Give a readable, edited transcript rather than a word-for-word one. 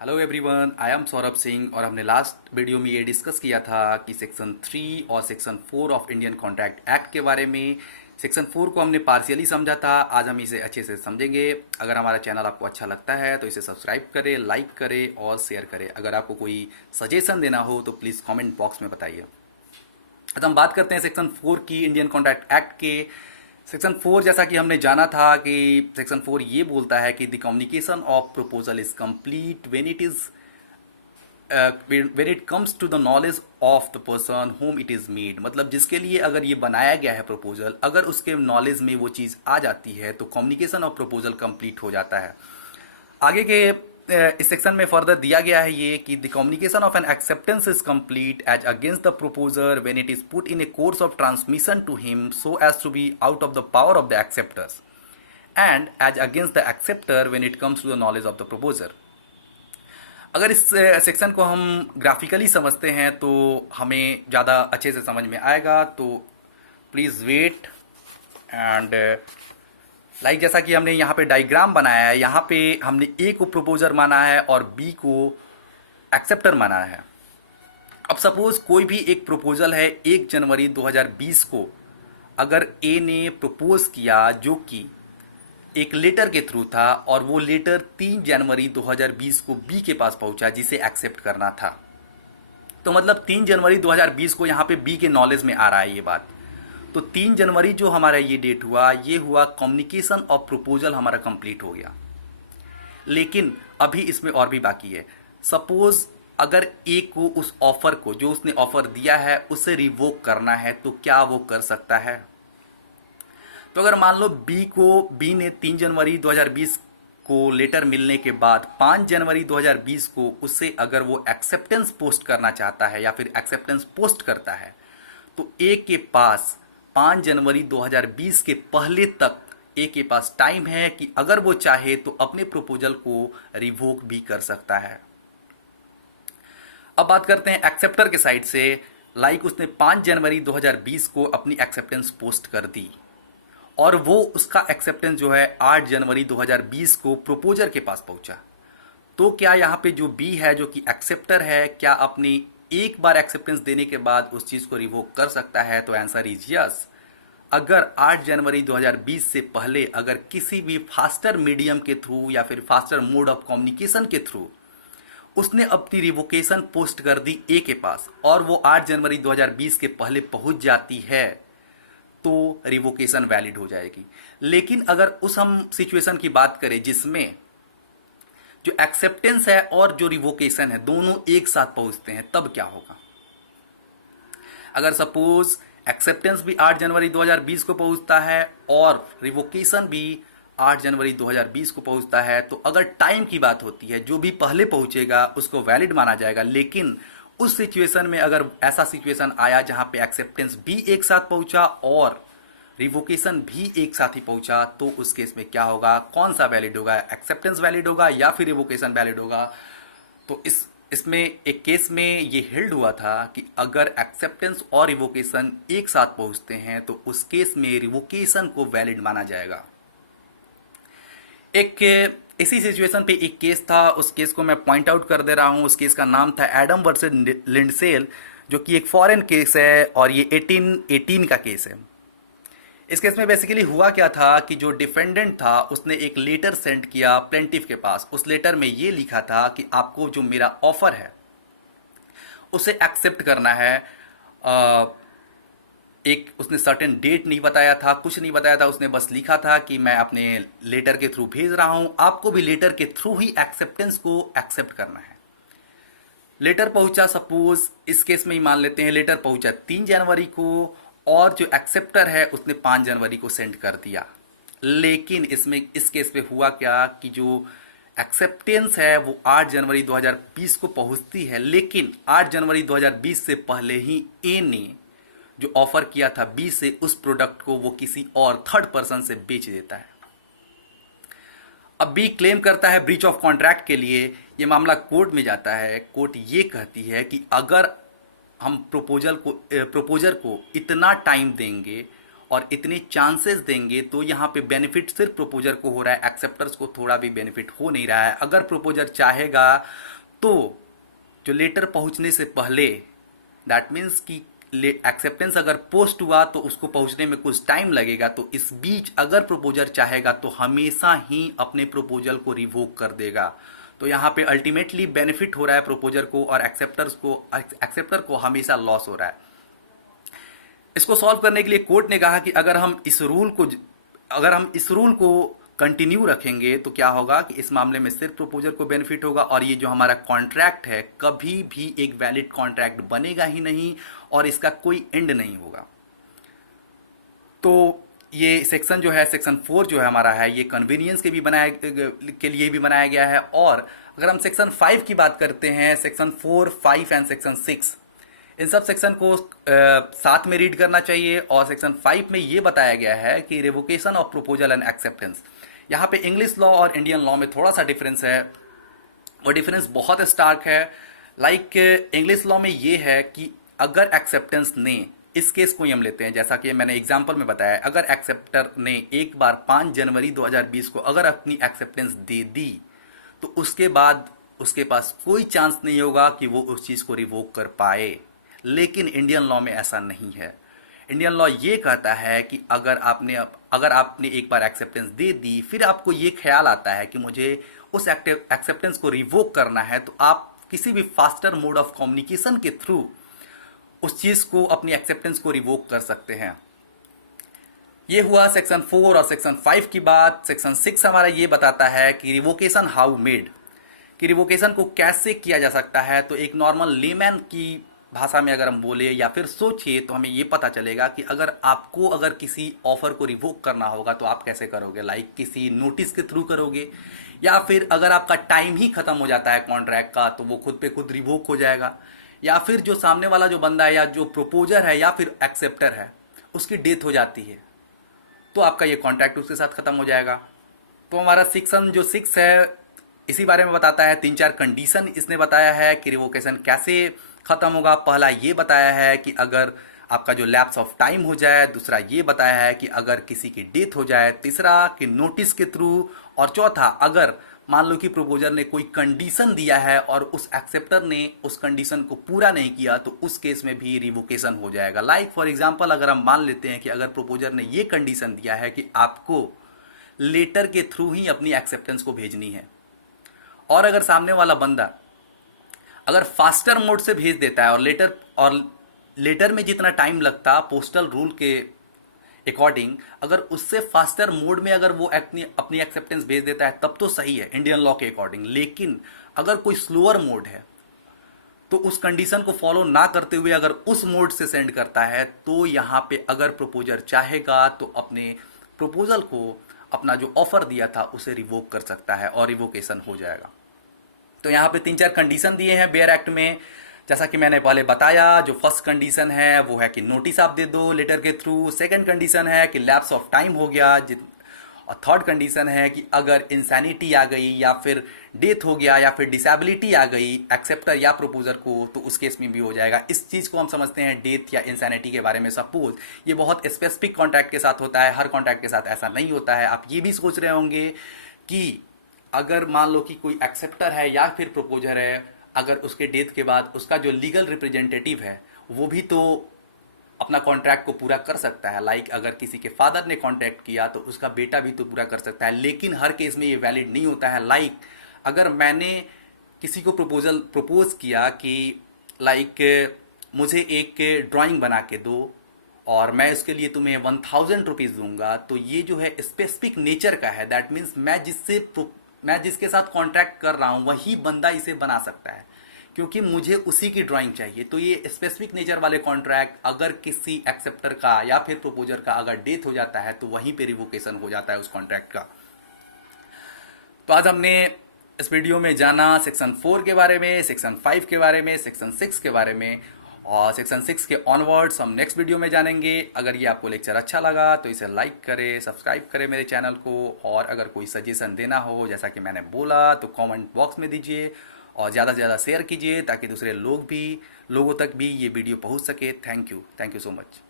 Hello everyone, I am Saurabh Singh और हमने last video में ये डिस्कस किया था कि सेक्शन 3 और section 4 of Indian contract act के बारे में। सेक्शन 4 को हमने पार्शियली समझा था, आज हम इसे अच्छे से समझेंगे। अगर हमारा चैनल आपको अच्छा लगता है तो इसे सब्सक्राइब करें, लाइक करें और शेयर करें। अगर आपको कोई सजेशन देना हो तो प्लीज़ कॉमेंट बॉक्स में बताइए। आज हम बात करते हैं सेक्शन 4 की इंडियन कॉन्ट्रैक्ट एक्ट के। सेक्शन 4 जैसा कि हमने जाना था कि सेक्शन 4 ये बोलता है कि the communication of proposal is complete when it comes to the knowledge of the person whom it is made. मतलब जिसके लिए अगर ये बनाया गया है प्रपोजल, अगर उसके नॉलेज में वो चीज़ आ जाती है तो कम्युनिकेशन ऑफ प्रपोजल कंप्लीट हो जाता है। आगे के इस सेक्शन में फर्दर दिया गया है ये कि the communication of an acceptance is complete as against the proposer when it is put in a course of transmission to him so as to be out of the power of the acceptors and as against the acceptor when it comes to the knowledge of the proposer. अगर इस section को हम graphically समझते हैं तो हमें ज़्यादा अच्छे से समझ में आएगा, तो प्लीज़ वेट एंड जैसा कि हमने यहाँ पे डायग्राम बनाया है, यहाँ पे हमने ए को प्रपोजर माना है और बी को एक्सेप्टर माना है। अब सपोज कोई भी एक प्रपोजल है 1 जनवरी 2020 को, अगर ए ने प्रपोज किया जो कि एक लेटर के थ्रू था और वो लेटर 3 जनवरी 2020 को बी के पास पहुंचा जिसे एक्सेप्ट करना था, तो मतलब 3 जनवरी 2020 को यहाँ पे बी के नॉलेज में आ रहा है ये बात। तो 3 जनवरी जो हमारा ये डेट हुआ, ये हुआ कम्युनिकेशन ऑफ प्रपोजल हमारा कंप्लीट हो गया। लेकिन अभी इसमें और भी बाकी है। सपोज अगर ए को उस ऑफर को, जो उसने ऑफर दिया है, उसे रिवोक करना है तो क्या वो कर सकता है? तो अगर मान लो बी ने 3 जनवरी 2020 को लेटर मिलने के बाद 5 जनवरी 2020 को उसे अगर वो एक्सेप्टेंस पोस्ट करना चाहता है या फिर एक्सेप्टेंस पोस्ट करता है, तो ए के पास 5 जनवरी 2020 के पहले तक ए के पास टाइम है कि अगर वो चाहे तो अपने प्रपोजल को रिवोक भी कर सकता है। अब बात करते हैं एक्सेप्टर के साइड से। उसने 5 जनवरी 2020 को अपनी एक्सेप्टेंस पोस्ट कर दी और वो उसका एक्सेप्टेंस जो है 8 जनवरी 2020 को प्रपोजर के पास पहुंचा। तो क्या यहाँ पे जो बी है, जो कि एक्सेप्टर है, क्या अपनी एक बार एक्सेप्टेंस देने के बाद उस चीज को रिवोक कर सकता है? तो आंसर इज यस। अगर 8 जनवरी 2020 से पहले अगर किसी भी फास्टर मीडियम के थ्रू या फिर फास्टर मोड ऑफ कम्युनिकेशन के थ्रू उसने अपनी रिवोकेशन पोस्ट कर दी ए के पास और वो 8 जनवरी 2020 के पहले पहुंच जाती है, तो रिवोकेशन वैलिड हो जाएगी। लेकिन अगर उस हम सिचुएशन की बात करें जिसमें जो एक्सेप्टेंस है और जो रिवोकेशन है दोनों एक साथ पहुंचते हैं, तब क्या होगा? अगर सपोज एक्सेप्टेंस भी 8 जनवरी 2020 को पहुंचता है और रिवोकेशन भी 8 जनवरी 2020 को पहुंचता है, तो अगर टाइम की बात होती है, जो भी पहले पहुंचेगा उसको वैलिड माना जाएगा। लेकिन उस सिचुएशन में अगर ऐसा सिचुएशन आया जहां पे एक्सेप्टेंस भी एक साथ पहुंचा और रिवोकेशन भी एक साथ ही पहुंचा, तो उस केस में क्या होगा? कौन सा वैलिड होगा? एक्सेप्टेंस वैलिड होगा या फिर रिवोकेशन वैलिड होगा? तो इसमें एक केस में ये हेल्ड हुआ था कि अगर एक्सेप्टेंस और रिवोकेशन एक साथ पहुंचते हैं तो उस केस में रिवोकेशन को वैलिड माना जाएगा। एक इसी सिचुएशन पे एक केस था, उस केस को मैं पॉइंट आउट कर दे रहा हूं। उस केस का नाम था एडम वर्सेस लिंडसेल, जो कि एक फॉरेन केस है और ये 1818 का केस है। इस केस में बेसिकली हुआ क्या था कि जो डिफेंडेंट था उसने एक लेटर सेंड किया प्लेंटिफ के पास। उस लेटर में ये लिखा था कि आपको जो मेरा ऑफर है उसे एक्सेप्ट करना है। एक उसने सर्टेन डेट नहीं बताया था, कुछ नहीं बताया था, उसने बस लिखा था कि मैं अपने लेटर के थ्रू भेज रहा हूं, आपको भी लेटर के थ्रू ही एक्सेप्टेंस को एक्सेप्ट करना है। लेटर पहुंचा, सपोज इस केस में ही मान लेते हैं लेटर पहुंचा 3 जनवरी को और जो एक्सेप्टर है उसने 5 जनवरी को सेंड कर दिया। लेकिन इस केस में हुआ क्या कि जो एक्सेप्टेंस है वो 8 जनवरी 2020 को पहुंचती है, लेकिन 8 जनवरी 2020 से पहले ही ए ने जो ऑफर किया था बी से, उस प्रोडक्ट को वो किसी और थर्ड पर्सन से बेच देता है। अब बी क्लेम करता है ब्रीच ऑफ कॉन्ट्रैक्ट के लिए। ये मामला कोर्ट में जाता है। कोर्ट ये कहती है कि अगर हम प्रपोजर को इतना टाइम देंगे और इतने चांसेस देंगे तो यहाँ पे बेनिफिट सिर्फ प्रोपोजर को हो रहा है, एक्सेप्टर्स को थोड़ा भी बेनिफिट हो नहीं रहा है। अगर प्रोपोजर चाहेगा तो जो लेटर पहुंचने से पहले, दैट मीन्स कि एक्सेप्टेंस अगर पोस्ट हुआ तो उसको पहुंचने में कुछ टाइम लगेगा, तो इस बीच अगर प्रोपोजर चाहेगा तो हमेशा ही अपने प्रोपोजल को रिवोक कर देगा। तो यहाँ पे अल्टीमेटली बेनिफिट हो रहा है प्रोपोजर को और एक्सेप्टर को हमेशा लॉस हो रहा है। इसको सॉल्व करने के लिए कोर्ट ने कहा कि अगर हम इस रूल को कंटिन्यू रखेंगे तो क्या होगा कि इस मामले में सिर्फ प्रोपोजर को बेनिफिट होगा और ये जो हमारा कॉन्ट्रैक्ट है कभी भी एक वैलिड कॉन्ट्रैक्ट बनेगा ही नहीं और इसका कोई एंड नहीं होगा। तो ये सेक्शन जो है, सेक्शन 4 जो है हमारा है, ये कन्वीनियंस के लिए भी बनाया गया है। और अगर हम सेक्शन 5 की बात करते हैं, section 4, 5 and section 6, in sub section को साथ में रीड करना चाहिए। और सेक्शन 5 में ये बताया गया है कि revocation of proposal and acceptance, यहाँ पे इंग्लिश लॉ और इंडियन लॉ में थोड़ा सा डिफरेंस है और डिफरेंस बहुत स्टार्क है। लाइक इंग्लिश लॉ में ये है कि अगर एक्सेप्टेंस ने, इस केस को ही हम लेते हैं जैसा कि मैंने एग्जांपल में बताया, अगर एक्सेप्टर ने एक बार 5 जनवरी 2020 को अगर अपनी एक्सेप्टेंस दे दी तो उसके बाद उसके पास कोई चांस नहीं होगा कि वो उस चीज़ को रिवोक कर पाए। लेकिन इंडियन लॉ में ऐसा नहीं है। इंडियन लॉ ये कहता है कि अगर आपने एक बार एक्सेप्टेंस दे दी, फिर आपको ये ख्याल आता है कि मुझे उस एक्सेप्टेंस को रिवोक करना है, तो आप किसी भी फास्टर मोड ऑफ कम्युनिकेशन के थ्रू उस चीज को, अपनी एक्सेप्टेंस को रिवोक कर सकते हैं। ये हुआ सेक्शन 4 और सेक्शन 5 की बात। सेक्शन 6 हमारा ये बताता है कि रिवोकेशन हाउ मेड, कि रिवोकेशन को कैसे किया जा सकता है। तो एक नॉर्मल लेमैन की भाषा में अगर हम बोले या फिर सोचिए तो हमें ये पता चलेगा कि अगर किसी ऑफर को रिवोक करना होगा तो आप कैसे करोगे। लाइक किसी नोटिस के थ्रू करोगे, या फिर अगर आपका टाइम ही खत्म हो जाता है कॉन्ट्रैक्ट का तो वो खुद पे खुद रिवोक हो जाएगा, या फिर जो सामने वाला जो बंदा है या जो प्रोपोजर है या फिर एक्सेप्टर है उसकी डेथ हो जाती है तो आपका ये कॉन्ट्रैक्ट उसके साथ खत्म हो जाएगा। तो हमारा सेक्शन जो 6 है इसी बारे में बताता है। 3-4 कंडीशन इसने बताया है कि रिवोकेशन कैसे खत्म होगा। पहला ये बताया है कि अगर आपका जो लैप्स ऑफ टाइम हो जाए, दूसरा ये बताया है कि अगर किसी की डेथ हो जाए, तीसरा कि नोटिस के थ्रू, और चौथा अगर मान लो कि प्रोपोजर ने कोई कंडीशन दिया है और उस एक्सेप्टर ने उस कंडीशन को पूरा नहीं किया तो उस केस में भी रिवोकेशन हो जाएगा। लाइक फॉर एग्जांपल अगर हम मान लेते हैं कि अगर प्रोपोजर ने ये कंडीशन दिया है कि आपको लेटर के थ्रू ही अपनी एक्सेप्टेंस को भेजनी है, और अगर सामने वाला बंदा अगर फास्टर मोड से भेज देता है और लेटर में जितना टाइम लगता पोस्टल रूल के अकॉर्डिंग, अगर उससे फास्टर मोड में अगर वो अपनी एक्सेप्टेंस भेज देता है तब तो सही है इंडियन लॉ के अकॉर्डिंग। लेकिन अगर कोई स्लोअर मोड है तो उस कंडीशन को फॉलो ना करते हुए अगर उस मोड से सेंड करता है तो यहाँ पे अगर प्रोपोजर चाहेगा तो अपने प्रोपोजल को, अपना जो ऑफर दिया था उसे रिवोक कर सकता है और रिवोकेशन हो जाएगा। तो यहाँ पे 3-4 कंडीशन दिए हैं बेयर एक्ट में, जैसा कि मैंने पहले बताया। जो फर्स्ट कंडीशन है वो है कि नोटिस आप दे दो लेटर के थ्रू। सेकंड कंडीशन है कि लैप्स ऑफ टाइम हो गया। और थर्ड कंडीशन है कि अगर इंसैनिटी आ गई या फिर डेथ हो गया या फिर डिसेबिलिटी आ गई एक्सेप्टर या प्रोपोजर को तो उस केस में भी हो जाएगा। इस चीज़ को हम समझते हैं डेथ या इंसैनिटी के बारे में। सपोज ये बहुत स्पेसिफिक कॉन्ट्रैक्ट के साथ होता है, हर कॉन्ट्रैक्ट के साथ ऐसा नहीं होता है। आप ये भी सोच रहे होंगे कि अगर मान लो कि कोई एक्सेप्टर है या फिर प्रोपोजर है, अगर उसके डेथ के बाद उसका जो लीगल रिप्रेजेंटेटिव है वो भी तो अपना कॉन्ट्रैक्ट को पूरा कर सकता है। लाइक अगर किसी के फादर ने कॉन्ट्रैक्ट किया तो उसका बेटा भी तो पूरा कर सकता है। लेकिन हर केस में ये वैलिड नहीं होता है। लाइक अगर मैंने किसी को प्रपोज किया कि लाइक मुझे एक ड्राइंग बना के दो और मैं उसके लिए तुम्हें 1000 रुपीज़ दूंगा, तो ये जो है स्पेसिफिक नेचर का है। दैट मीन्स मैं जिसके साथ कॉन्ट्रैक्ट कर रहा हूँ वही बंदा इसे बना सकता है क्योंकि मुझे उसी की ड्राइंग चाहिए। तो ये स्पेसिफिक नेचर वाले कॉन्ट्रैक्ट अगर किसी एक्सेप्टर का या फिर प्रोपोजर का अगर डेथ हो जाता है तो वहीं पे रिवोकेशन हो जाता है उस कॉन्ट्रैक्ट का। तो आज हमने इस वीडियो में जाना सेक्शन 4 के बारे में, सेक्शन 5 के बारे में, सेक्शन 6 के बारे में, और सेक्शन 6 के ऑनवर्ड्स हम नेक्स्ट वीडियो में जानेंगे। अगर ये आपको लेक्चर अच्छा लगा तो इसे लाइक करें, सब्सक्राइब करें मेरे चैनल को, और अगर कोई सजेशन देना हो जैसा कि मैंने बोला तो कमेंट बॉक्स में दीजिए और ज़्यादा से ज़्यादा शेयर कीजिए ताकि दूसरे लोगों तक भी ये वीडियो पहुंच सके। Thank you so much.